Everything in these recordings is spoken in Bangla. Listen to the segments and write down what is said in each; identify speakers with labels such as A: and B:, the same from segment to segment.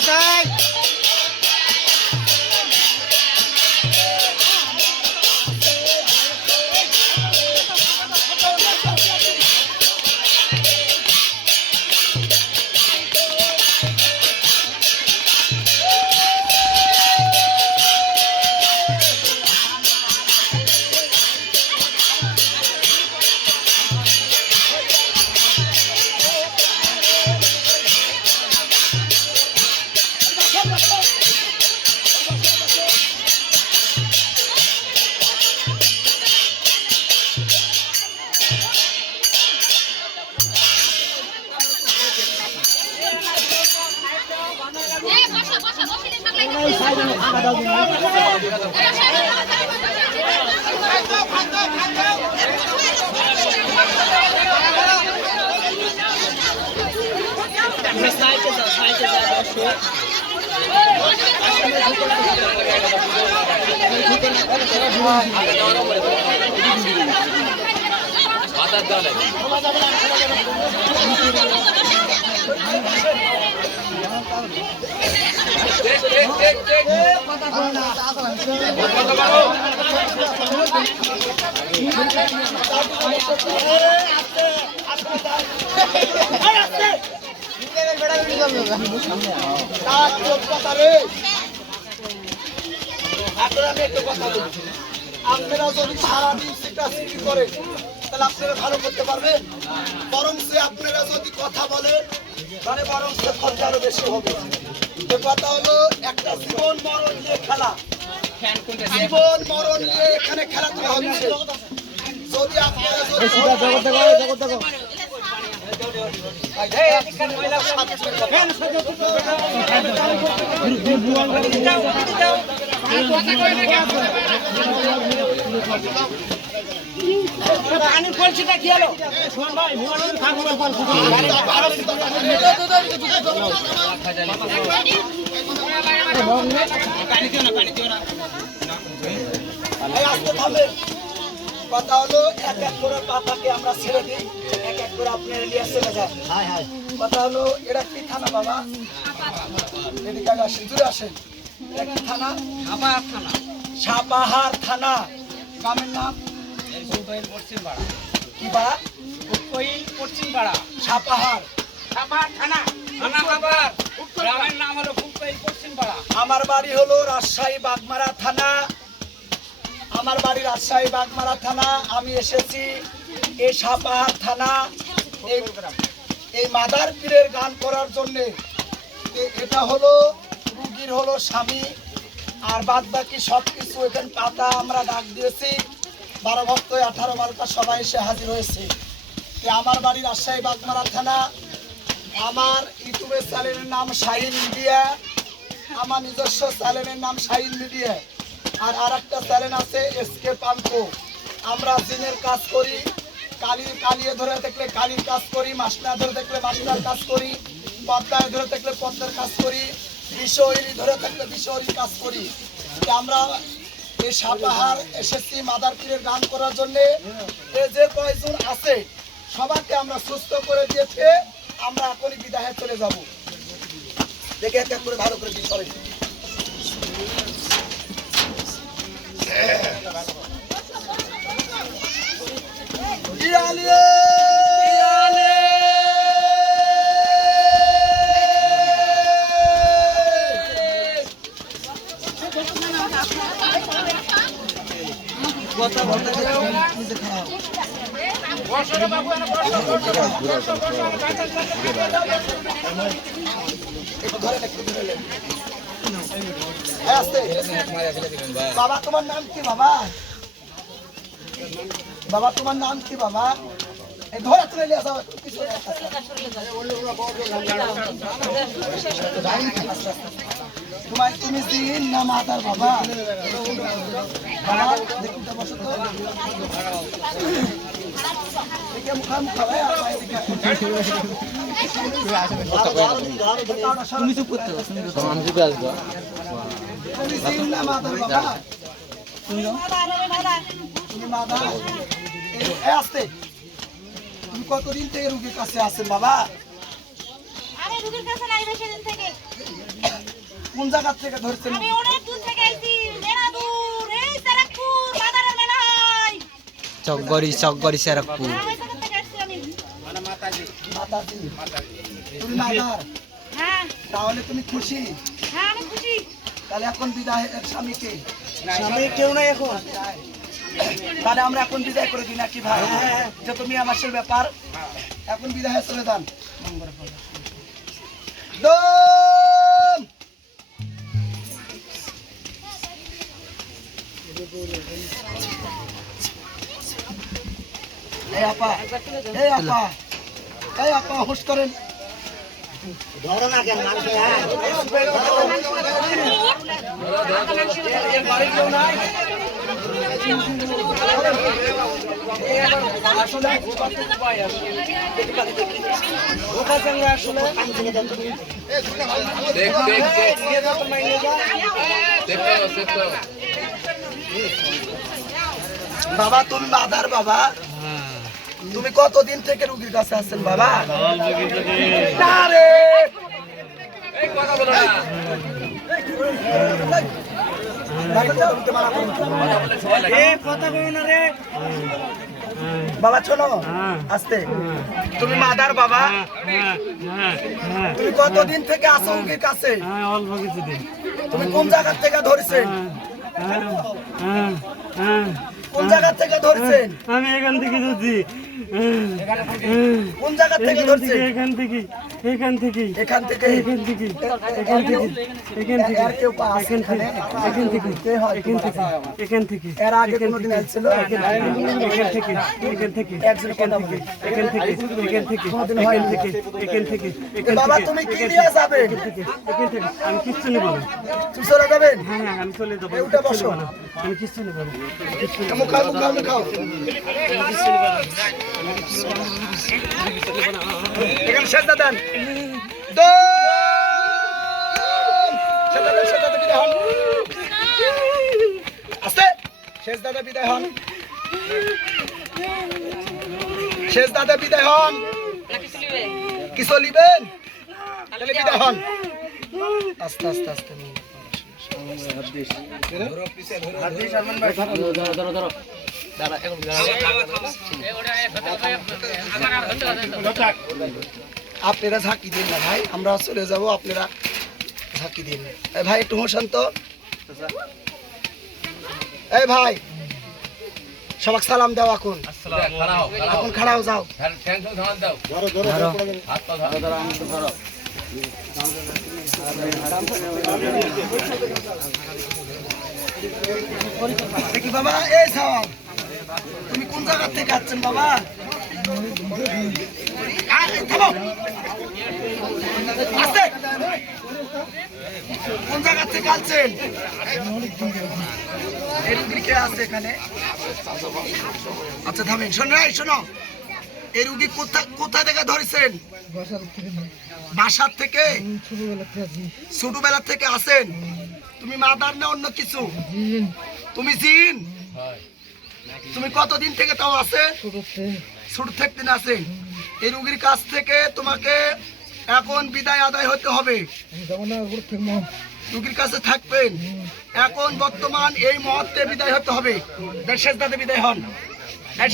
A: Plata. কথায়
B: তার চোখ কথা রে আপনারা যদি সারাদিন সেটা সিটি করেন তাহলে আপনারা ভালো করতে পারবেন বরং সে আপনারা যদি কথা বলেন, তাহলে বরং সে খরচা আরও বেশি হবে। কথা হলো একটা জীবন মরণ নিয়ে খেলা জীবন মরণ নিয়ে এখানে খেলাধুলা হচ্ছে যদি আপনারা যদি এই আসতে থামবেন। কথা হলো এক এক করে পাতাকে আমরা ছেড়ে দিই এক এক করে আপনার নিয়ে চলে যায় কথা হলো এটা কি থানা বাবা? এদিকে আগে আসেন দূরে আসেন। এটা কি থানা? সাপাহার থানা। গ্রামের নাম? আমার বাড়ি হলো রাজশাহী বাগমারা থানা। আমার বাড়ি রাজশাহী বাগমারা থানা। আমি এসেছি এই সাপাহার থানা। এই মাদার পীরের গান করার জন্যে। এ- এটা হলো, রুগীর হলো স্বামী। আর বাদ বাকি সব কিছু এখানে পাতা আমরা ডাক দিয়েছি। বারো ভক্ত, আঠারো বারোটা সবাই এসে হাজির হয়েছে। আমার বাড়ি রাজশাহী বাগমারা থানা। আমার ইউটিউবের চ্যানেলের নাম শাহিন মিডিয়া। আমার নিজস্ব চ্যানেলের নাম শাহিন মিডিয়া। আর আর একটা চ্যানেল আছে এসকে পাঙ্কো আমরা দিনের কাজ করি, কালি, কালিয়ে ধরে দেখলে কালির কাজ করি মাসনা ধরে দেখলে মাসনার কাজ করি, পদ্মায় ধরে দেখলে পদ্মার কাজ করি বিষয়রি ধরে থাকলে বিষয়রির কাজ করি। আমরা এই সাপাহার এসেছি মাদারপুরের গান করার জন্যে। এ যে কয়জন আছে, সবাইকে আমরা সুস্থ করে দিয়েছে আমরা এখনই বিদায় চলে যাব। দেখে এক করে ভালো করে দিই সবাই বাবা তোমার নাম কি বাবা বাবা তোমার নাম কি বাবা ধরে তুলে নিয়ে যাও। তোমার তুমি দিন না মাতার বাবা। বাবা দেখুন তো বসো তো। তুমি চুপ করতে আসতে। তুমি কতদিন থেকে রুগীর কাছে আছেন বাবা?
C: আমি রুগীর কাছে
B: কোন জায়গা থেকে ধরছেন?
A: আমি অনেক দূর থেকে আইছি মেলা দূর। এই সারাকপুর বাজারের মেলায়।
C: চকগড়ি চকগড়ি সেরাকপুর।
A: আমি সেখান থেকে আসছি আমি।
D: মানে মাতাজি।
B: মাতাজি। তুমি মাদার।
A: হ্যাঁ।
B: তাহলে তুমি খুশি?
A: হ্যাঁ আমি খুশি।
B: তাহলে এখন বিদায় স্বামীকে?
D: স্বামী কেউ নাই এখন?
B: তাহলে আমরা এখন বিদায় করে দিই নাকি ভাই? যে তুমি আমার সে ব্যাপার। এখন বিদায় হয়ে চলে যান। দম! এই আপা এই আপা এই আপা, হুশ করেন। ওটা সঙ্গে আসলে
D: দেখ দেখ দেখ। দেখো দেখো।
B: বাবা তুমি বাদার বাবা। তুমি কতদিন থেকে রুগীর কাছে আছেন বাবা? বাবা শোনো। আস্তে। তুমি মাদার বাবা। তুমি কতদিন থেকে আসো রুগীর কাছে?
E: হ্যাঁ
B: তুমি কোন জায়গা থেকে ধরছেন
E: হ্যাঁ হ্যাঁ।
B: কোন জায়গা থেকে ধরছেন?
E: আমি এখান থেকে ধরছি।
B: কোন জায়গা থেকে ধরছেন
E: এখান থেকে এখান থেকে
B: এখান থেকে
E: এখান থেকে এখান থেকে এখান থেকে
B: আর কেউ পা আছে
E: এখান থেকে
B: এখান
E: থেকে
B: কে হয়
E: এখান থেকে এখান থেকে
B: এর আগে কোনোদিন আসছিল
E: এখান থেকে এখান থেকে
B: একজন কথা বলি।
E: এখান থেকে এখান থেকে
B: কোনোদিন
E: এখান থেকে এখান থেকে এখান
B: বাবা তুমি কি নিয়ে যাবেন
E: এখান থেকে আমি কিচ্ছু নেব না
B: তুমি চলে যাবেন
E: হ্যাঁ হ্যাঁ আমি চলে যাব
B: উঠে বসো।
E: না। আমি কিচ্ছু নেব না
B: মুখ খাও মুখ খাও মুখ খাও এখানে সেজদা দেন। সেজদা দেন, বিদায় হন। আস্তে। সেজদাতে বিদায় হন। সেজদাতে বিদায় হন। কি চলিবেন তাহলে বিদায় হন। আস্তে আস্তে আস্তে। আপনারা ঝাঁকি দিন না ভাই, আমরা চলে যাব, আপনারা ঝাঁকি দিন। ভাই, একটু হোসেন তো। এই ভাই সবাক সালাম দাও এখন। এখন খাড়াও যাও। দেখি বাবা, এই সাওয়াল তুমি কোন জায়গা থেকে আসছেন বাবা। কোন জায়গা থেকে আসছেন? আচ্ছা শোনো। এই রুগী কোথা কোথা থেকে ধরেছেন? বাসার থেকে? ছোটবেলা থেকে আসেন? তুমি মাদার না অন্য কিছু? তুমি জিন? তুমি কতদিন থেকে তাও আছেন ছোট থেকে আছেন এই রুগীর কাছ থেকে তোমাকে এখন বিদায় আদায় হতে হবে। রুগীর কাছে থাকবেন। এখন বর্তমান এই মুহূর্তে বিদায় হতে হবে। দেন শেষদাতে বিদায় হন।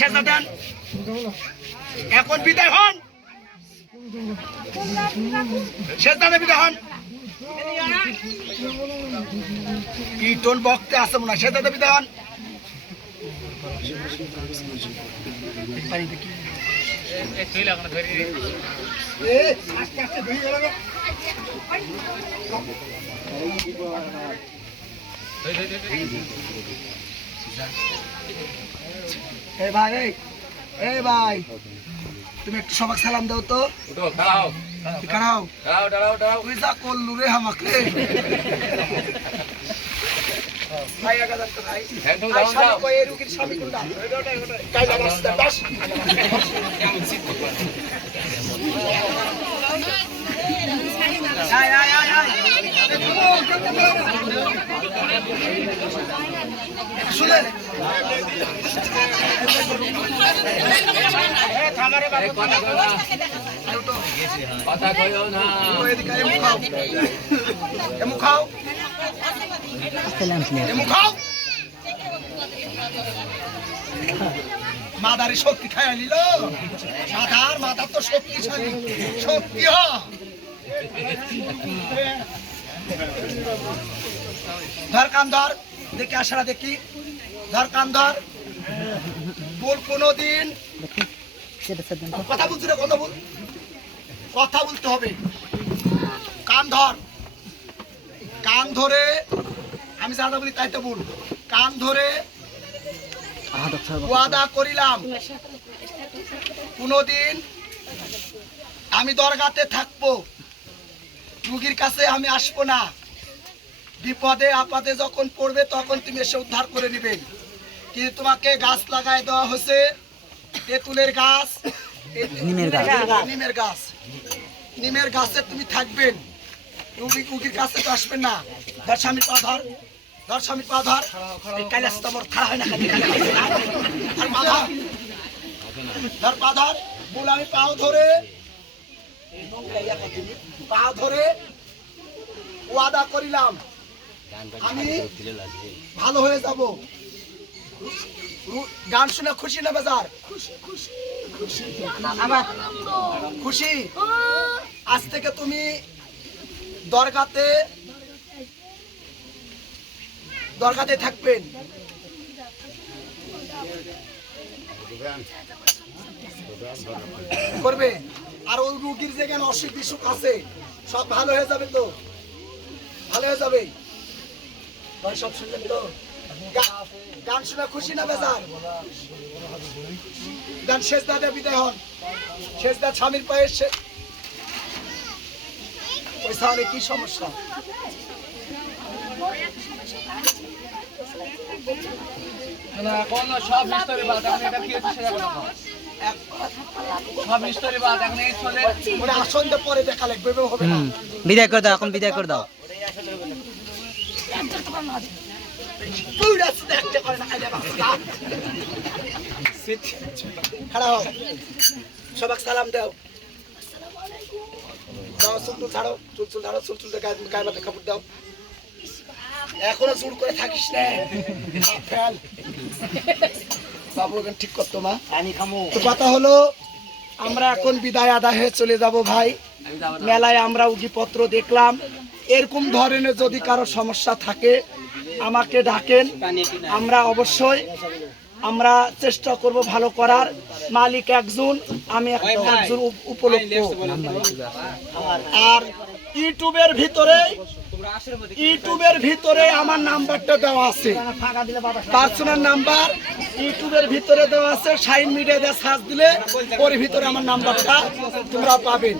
B: শেষদা দেন। এখন বিদায় হন। শেষদাতে বিদায় হন। কীর্তন বক্তে আসে মনে হয়। শেষদাতে বিদায় হন। এই ভাই এই, এই ভাই। তুমি একটু সবাক সালাম দাও তো। কারাও
D: দাঁড়াও। দাঁড়াও। দাঁড়াও
B: তুই যা করলু রে হামাক ভাই ভাই
D: ঠ্যাং ঠ্যাং
B: আই
D: ধান
B: স্বামী
D: দাও
B: এই রুগীর স্বামী কোনটা কাই লাগা আসতে আয় আয় আয় আয় শুনেন
D: কথা কইও না
B: ও মাদারে শক্তি নিল। সাধার মাদার তো শক্তিশালী শক্তি ধর দেখি আশারা দেখি। ধর কান বল কোনোদিন। কথা বলছি না কথা বল। কথা বলতে হবে। কান ধর। কান ধরে আমি যা যা বলি তাই তো বল কান ধরে ওয়াদা করিলাম। কোনোদিন আমি দরগাতে থাকব রুগীর কাছে আমি আসব না। বিপদে আপদে যখন পড়বে তখন তুমি এসে উদ্ধার করে নিবে। কিন্তু তোমাকে গাছ লাগাই দেওয়া হয়েছে তেঁতুলের গাছ
C: নিমের গাছ।
B: নিমের গাছে তুমি থাকবেন। রুগী রুগীর কাছে তো আসবেন না। ধর স্বামীর পা ধর ধর পা ধর। এই কাইলাস তো আমার খাড়া হয় না খালি পা ধর। ধর পা ধর। বলে আমি পাও ধরে। পা ধরে। ওয়াদা করিলাম। আমি ভালো হয়ে যাব। গান শুনে খুশি না বাজার? খুশি? আজ থেকে তুমি দরগাতে দরগাতে থাকবেন। করবে। আর ওই রুগীর যে যেখানে অসুখ বিসুখ আছে, সব ভালো হয়ে যাবে তো? ভালো হয়ে যাবে? সব শুনলেন তো? গান শোনা খুশি না বেজার? গান শেষ দাদা বিদায় হন। শেষ দা স্বামীর পায়ে ওই তাহলে কি সমস্যা?
D: না কোন সব মিস্ত্রি বাদ এখন এটা কি হচ্ছে সেটা কথা সব মিস্ত্রি বাদ এখন এই চলে
B: মানে আসন তো পরে দেখা লাগবে হবে না।
C: বিদায় করে দাও এখন বিদায় করে দাও।
B: খাড়া হও। সবাক সালাম দাও। দাও চুল চুল ছাড়ো চুল চুল ছাড়ো চুল চুল গায়ে গায়ে মাথা কাপড় দাও। এখনও চুল করে থাকিস না। ফেল। বাবু এখন ঠিক করতো মা। আমি খামো। কথা হলো আমরা এখন বিদায় আদায় হয়ে চলে যাব ভাই। মেলায় আমরা উগিপত্র দেখলাম। এরকম ধরনের যদি কারও সমস্যা থাকে আমাকে ডাকেন। আমরা অবশ্যই আমরা চেষ্টা করব ভালো করার। মালিক একজন আমি একজন উপ- উপলক্ষ। আর ইউটিউবের ভিতরে ইউটিউবের ভিতরে আমার নাম্বারটা দেওয়া আছে। পার্সোনাল নাম্বার ইউটিউবের ভিতরে দেওয়া আছে। সাইন মিডিয়া দিয়ে সার্চ দিলে ওর ভিতরে আমার নাম্বারটা তোমরা পাবেন।